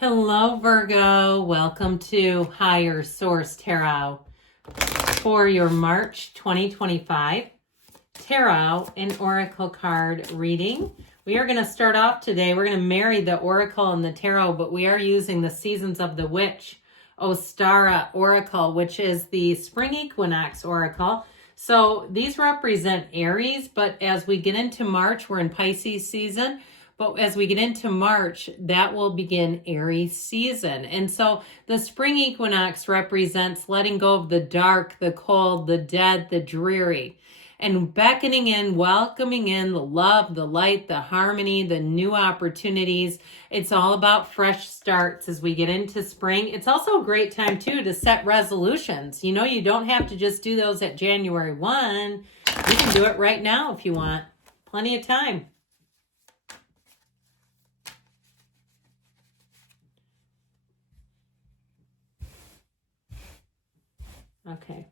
Hello, Virgo. Welcome to Higher Source Tarot for your March 2025 Tarot and Oracle card reading. We are going to start off today. We're going to marry the Oracle and the Tarot, but we are using the Seasons of the Witch Ostara Oracle, which is the Spring Equinox Oracle. So these represent Aries, but as we get into March, we're in Pisces season. But as we get into March, that will begin Aries season. And so the spring equinox represents letting go of the dark, the cold, the dead, the dreary, and beckoning in, welcoming in the love, the light, the harmony, the new opportunities. It's all about fresh starts as we get into spring. It's also a great time, too, to set resolutions. You know, you don't have to just do those at January 1. You can do it right now if you want. Plenty of time. Okay.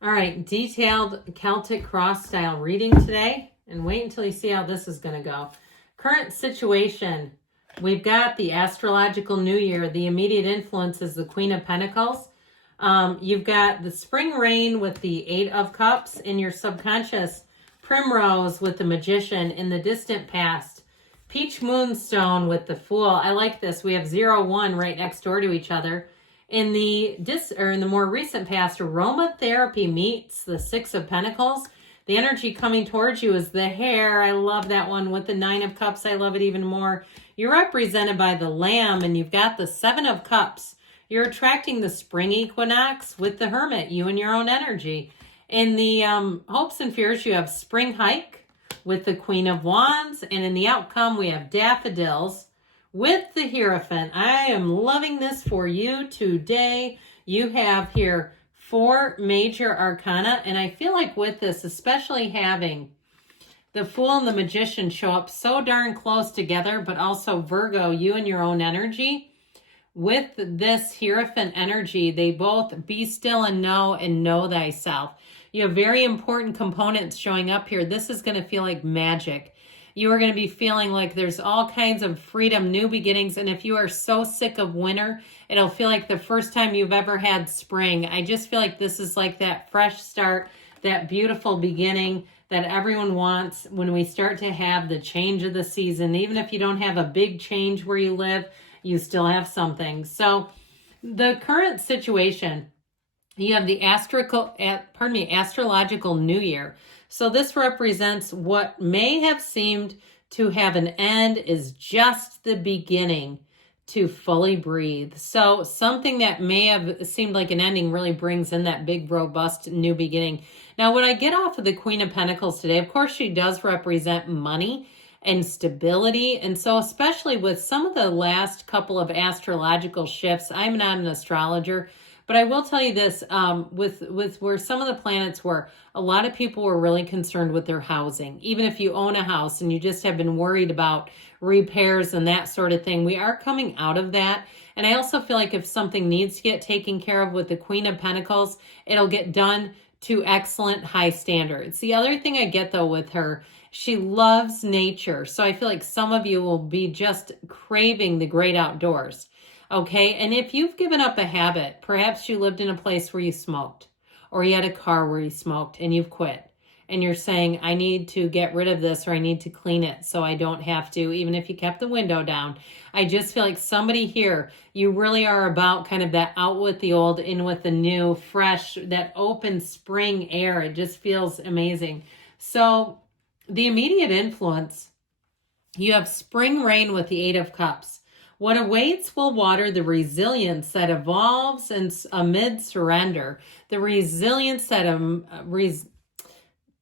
All right, detailed Celtic cross style reading today. And wait until you see how this is going to go. Current situation. We've got the astrological new year. The immediate influence is the Queen of Pentacles. You've got the spring rain with the Eight of Cups in your subconscious. Primrose with the Magician in the distant past. Peach Moonstone with the Fool. I like this. We have 0-1 right next door to each other. In the more recent past, aromatherapy meets the Six of Pentacles. The energy coming towards you is the Hare. I love that one. With the Nine of Cups, I love it even more. You're represented by the Lamb, and you've got the Seven of Cups. You're attracting the spring equinox with the Hermit, you and your own energy. In the hopes and fears, you have Spring Hike with the Queen of Wands, and in the outcome, we have Daffodils with the Hierophant. I am loving this for you today. You have here 4 major arcana, and I feel like with this, especially having the Fool and the Magician show up so darn close together, but also Virgo, you and your own energy. With this Hierophant energy, they both be still and know thyself. You have very important components showing up here. This is going to feel like magic. You are going to be feeling like there's all kinds of freedom, new beginnings. And if you are so sick of winter, it'll feel like the first time you've ever had spring. I just feel like this is like that fresh start, that beautiful beginning that everyone wants when we start to have the change of the season. Even if you don't have a big change where you live, you still have something. So the current situation, you have the astrological new year. So this represents what may have seemed to have an end is just the beginning to fully breathe. So something that may have seemed like an ending really brings in that big, robust new beginning. Now, when I get off of the Queen of Pentacles today, of course, she does represent money and stability. And so especially with some of the last couple of astrological shifts, I'm not an astrologer, but I will tell you this, with where some of the planets were, a lot of people were really concerned with their housing. Even if you own a house and you just have been worried about repairs and that sort of thing, we are coming out of that. And I also feel like if something needs to get taken care of with the Queen of Pentacles, it'll get done to excellent high standards. The other thing I get though with her, she loves nature. So I feel like some of you will be just craving the great outdoors. Okay, and if you've given up a habit, perhaps you lived in a place where you smoked, or you had a car where you smoked and you've quit, and you're saying, I need to get rid of this, or I need to clean it so I don't have to, even if you kept the window down. I just feel like somebody here, you really are about kind of that out with the old, in with the new, fresh, that open spring air. It just feels amazing. So the immediate influence, you have spring rain with the Eight of Cups. What awaits will water the resilience that evolves amid surrender. The resilience that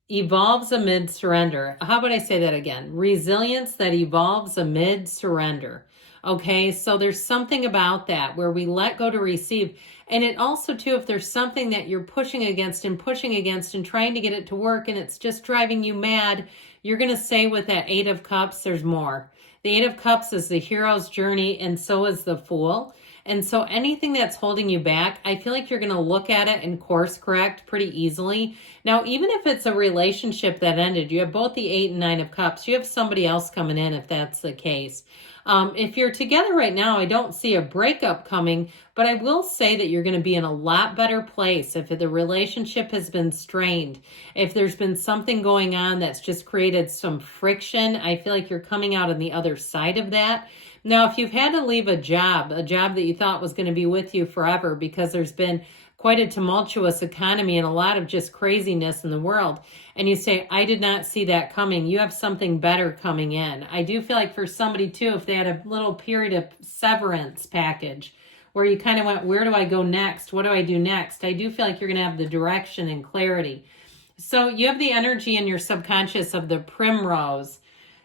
evolves amid surrender. How about I say that again? Resilience that evolves amid surrender. Okay, so there's something about that where we let go to receive. And it also, too, if there's something that you're pushing against and trying to get it to work and it's just driving you mad, you're going to say with that Eight of Cups, there's more. The Eight of Cups is the hero's journey, and so is the Fool. And so anything that's holding you back, I feel like you're going to look at it and course correct pretty easily. Now, even if it's a relationship that ended, you have both the 8 and 9 of Cups. You have somebody else coming in if that's the case. If you're together right now, I don't see a breakup coming, but I will say that you're going to be in a lot better place if the relationship has been strained. If there's been something going on that's just created some friction, I feel like you're coming out on the other side of that. Now, if you've had to leave a job that you thought was going to be with you forever because there's been quite a tumultuous economy and a lot of just craziness in the world, and you say, I did not see that coming, you have something better coming in. I do feel like for somebody too, if they had a little period of severance package where you kind of went, where do I go next? What do I do next? I do feel like you're going to have the direction and clarity. So you have the energy in your subconscious of the primrose.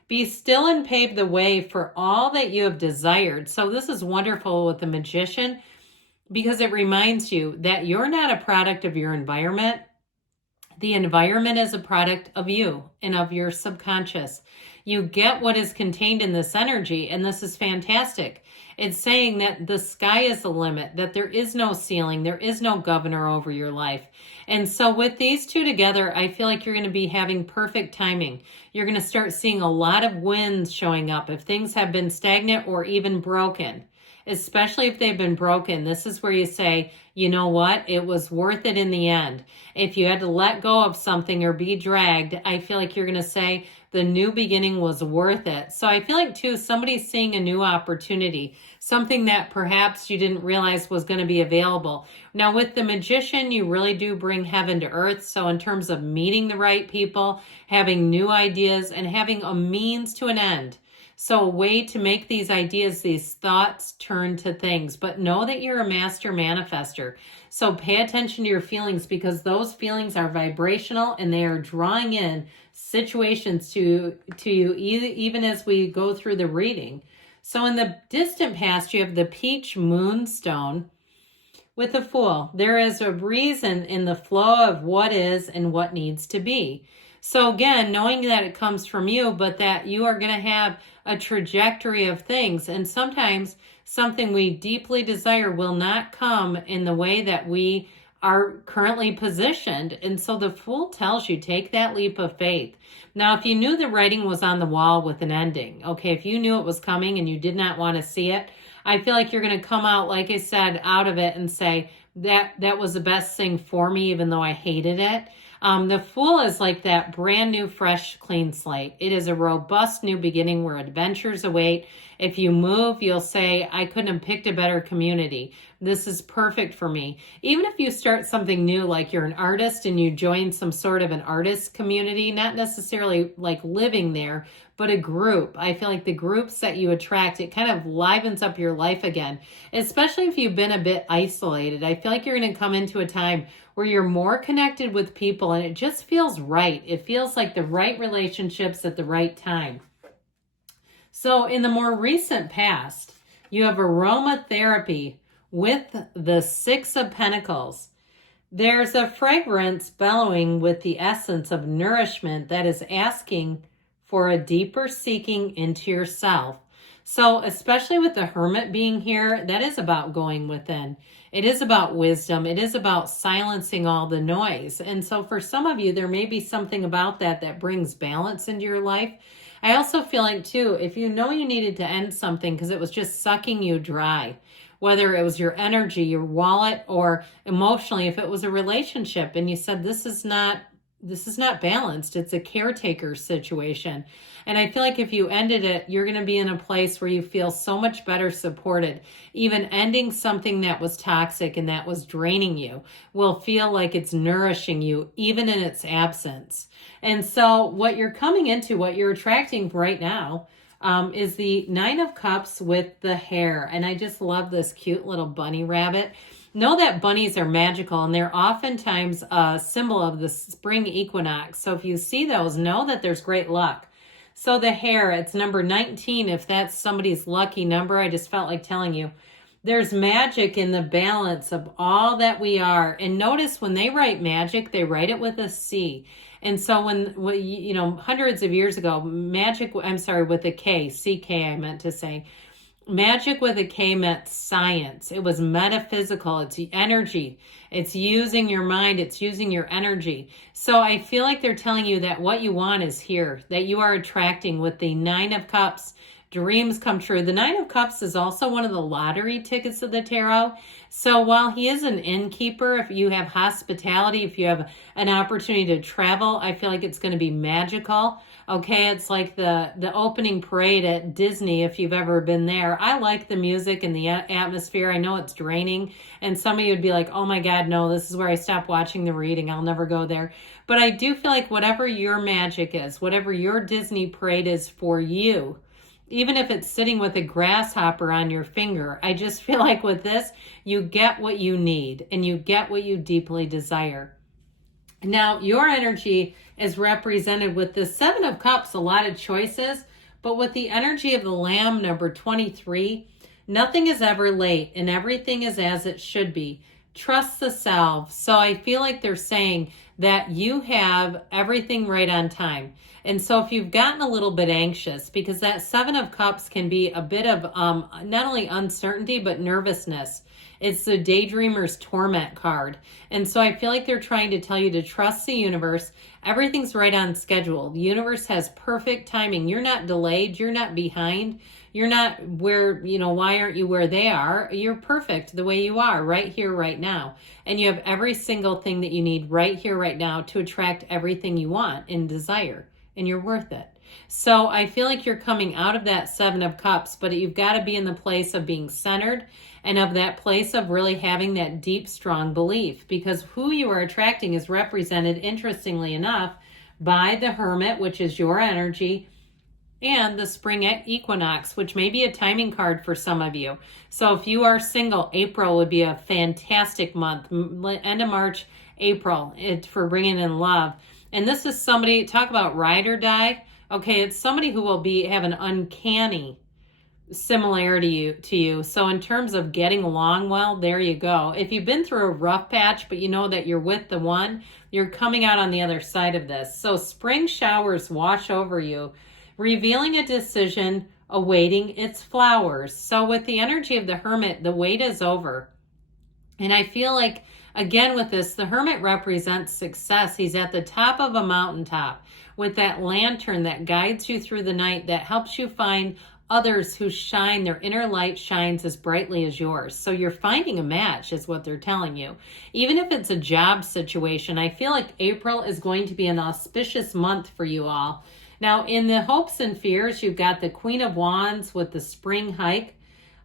Be still and pave the way for all that you have desired. So this is wonderful with the Magician, because it reminds you that you're not a product of your environment. The environment is a product of you and of your subconscious. You get what is contained in this energy, and this is fantastic. It's saying that the sky is the limit, that there is no ceiling, there is no governor over your life. And so with these two together, I feel like you're going to be having perfect timing. You're going to start seeing a lot of wins showing up if things have been stagnant or even broken. Especially if they've been broken, this is where you say, you know what, it was worth it in the end. If you had to let go of something or be dragged, I feel like you're going to say the new beginning was worth it. So I feel like too, somebody's seeing a new opportunity, something that perhaps you didn't realize was going to be available. Now with the Magician, you really do bring heaven to earth. So in terms of meeting the right people, having new ideas, and having a means to an end. So a way to make these ideas, these thoughts turn to things, but know that you're a master manifester. So pay attention to your feelings, because those feelings are vibrational and they are drawing in situations to you even as we go through the reading. So in the distant past, you have the peach moonstone with the Fool. There is a reason in the flow of what is and what needs to be. So again, knowing that it comes from you, but that you are going to have a trajectory of things. And sometimes something we deeply desire will not come in the way that we are currently positioned. And so the Fool tells you, take that leap of faith. Now, if you knew the writing was on the wall with an ending, okay, if you knew it was coming and you did not want to see it, I feel like you're going to come out, like I said, out of it and say, that was the best thing for me, even though I hated it. The Fool is like that brand new, fresh, clean slate. It is a robust new beginning where adventures await. If you move, you'll say, I couldn't have picked a better community. This is perfect for me. Even if you start something new, like you're an artist and you join some sort of an artist community, not necessarily like living there, but a group. I feel like the groups that you attract, it kind of livens up your life again, especially if you've been a bit isolated. I feel like you're going to come into a time where you're more connected with people and it just feels right. It feels like the right relationships at the right time. So in the more recent past, you have aromatherapy with the 6 of Pentacles. There's a fragrance bellowing with the essence of nourishment that is asking for a deeper seeking into yourself. So especially with the Hermit being here, that is about going within. It is about wisdom. It is about silencing all the noise. And so for some of you, there may be something about that brings balance into your life. I also feel like too, if you know you needed to end something because it was just sucking you dry, whether it was your energy, your wallet, or emotionally, if it was a relationship and you said, this is not balanced. It's a caretaker situation. And I feel like if you ended it, you're going to be in a place where you feel so much better supported. Even ending something that was toxic and that was draining you will feel like it's nourishing you, even in its absence. And so what you're coming into, what you're attracting right now, is the 9 of Cups with the hare. And I just love this cute little bunny rabbit. Know that bunnies are magical and they're oftentimes a symbol of the spring equinox. So if you see those, know that there's great luck. So the hare, it's number 19. If that's somebody's lucky number, I just felt like telling you. There's magic in the balance of all that we are. And notice when they write magic, they write it with a C. And so when hundreds of years ago, magic, with a K, CK I meant to say, Magic with a K meant science. It was metaphysical. It's energy. It's using your mind. It's using your energy. So I feel like they're telling you that what you want is here, that you are attracting with the Nine of Cups. Dreams come true. The Nine of Cups is also one of the lottery tickets of the tarot. So while he is an innkeeper, if you have hospitality, if you have an opportunity to travel, I feel like it's going to be magical. Okay, it's like the opening parade at Disney, if you've ever been there. I like the music and the atmosphere. I know it's draining, and some of you would be like, oh my God, no, this is where I stop watching the reading. I'll never go there. But I do feel like whatever your magic is, whatever your Disney parade is for you, even if it's sitting with a grasshopper on your finger, I just feel like with this, you get what you need and you get what you deeply desire. Now, your energy is represented with the Seven of Cups, a lot of choices, but with the energy of the Lamb, number 23, nothing is ever late and everything is as it should be. Trust the self. So I feel like they're saying that you have everything right on time. And so if you've gotten a little bit anxious, because that Seven of Cups can be a bit of not only uncertainty, but nervousness. It's the Daydreamer's Torment card. And so I feel like they're trying to tell you to trust the universe. Everything's right on schedule. The universe has perfect timing. You're not delayed. You're not behind. You're not where, why aren't you where they are? You're perfect the way you are right here, right now. And you have every single thing that you need right here, right now to attract everything you want and desire. And you're worth it. So I feel like you're coming out of that Seven of Cups, but you've got to be in the place of being centered and of that place of really having that deep, strong belief, because who you are attracting is represented, interestingly enough, by the Hermit, which is your energy, and the Spring Equinox, which may be a timing card for some of you. So if you are single, April would be a fantastic month. End of March, April, for bringing in love. And this is somebody, talk about ride or die. Okay, it's somebody who will have an uncanny similarity to you. So in terms of getting along well, there you go. If you've been through a rough patch, but you know that you're with the one, you're coming out on the other side of this. So spring showers wash over you, revealing a decision awaiting its flowers. So with the energy of the Hermit, the wait is over. And I feel like, again, with this, the Hermit represents success. He's at the top of a mountaintop with that lantern that guides you through the night, that helps you find others who shine, their inner light shines as brightly as yours. So you're finding a match is what they're telling you. Even if it's a job situation, I feel like April is going to be an auspicious month for you all. Now, in the hopes and fears, you've got the Queen of Wands with the spring hike.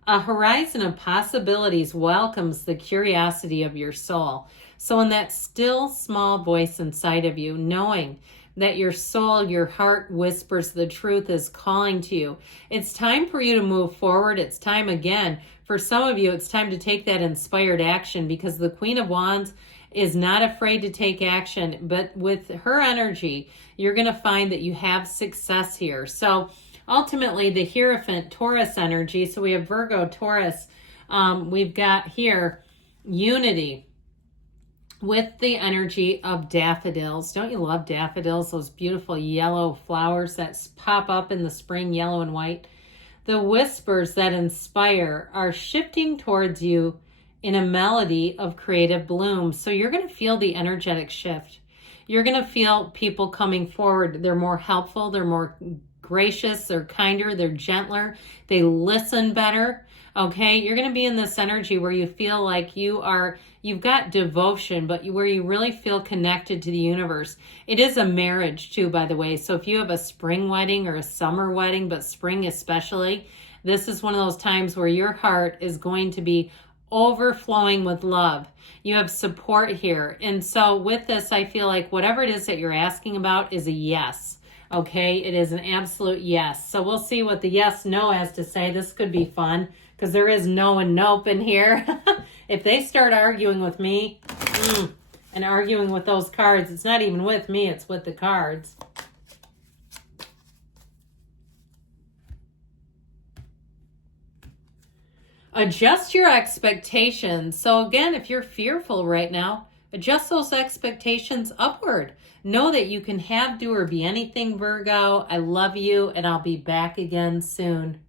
A horizon of possibilities welcomes the curiosity of your soul. So in that still small voice inside of you, knowing that your soul, your heart whispers the truth is calling to you. It's time for you to move forward. It's time again. For some of you, it's time to take that inspired action, because the Queen of Wands is not afraid to take action. But with her energy, you're going to find that you have success here. So ultimately, the Hierophant Taurus energy. So we have Virgo, Taurus. We've got here unity with the energy of daffodils. Don't you love daffodils? Those beautiful yellow flowers that pop up in the spring, yellow and white. The whispers that inspire are shifting towards you in a melody of creative bloom. So you're going to feel the energetic shift. You're going to feel people coming forward. They're more helpful. They're more gracious. They're kinder. They're gentler. They listen better. Okay, you're going to be in this energy where you feel like you've got devotion, but where you really feel connected to the universe. It is a marriage too, by the way. So if you have a spring wedding or a summer wedding, but spring especially, this is one of those times where your heart is going to be overflowing with love. You have support here. And so with this, I feel like whatever it is that you're asking about is a yes. Okay, it is an absolute yes. So we'll see what the yes, no has to say. This could be fun, because there is no and nope in here. If they start arguing with me and arguing with those cards, it's not even with me, it's with the cards. Adjust your expectations. So again, if you're fearful right now, adjust those expectations upward. Know that you can have, do, or be anything, Virgo. I love you, and I'll be back again soon.